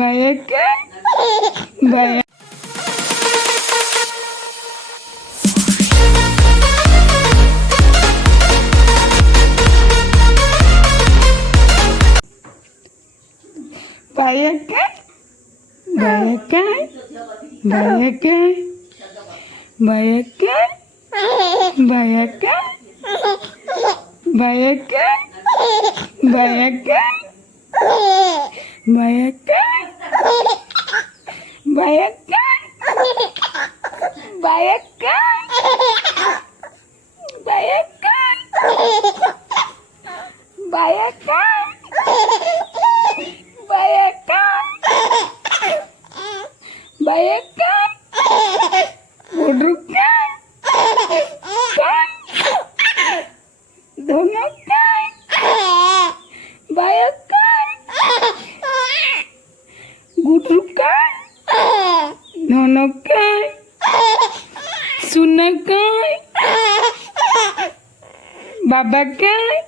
भैया काय भैया भैया काय भैया काय भैया काय भैया काय भैया काय भैया काय भैया काय भैया काय भैया काय भैया काय भैया काय भैया काय भैया काय भैया काय गुड्डू काय काय दोनों काय भैया काय गुड्डू काय दोनों काय सुना काय बाबा काय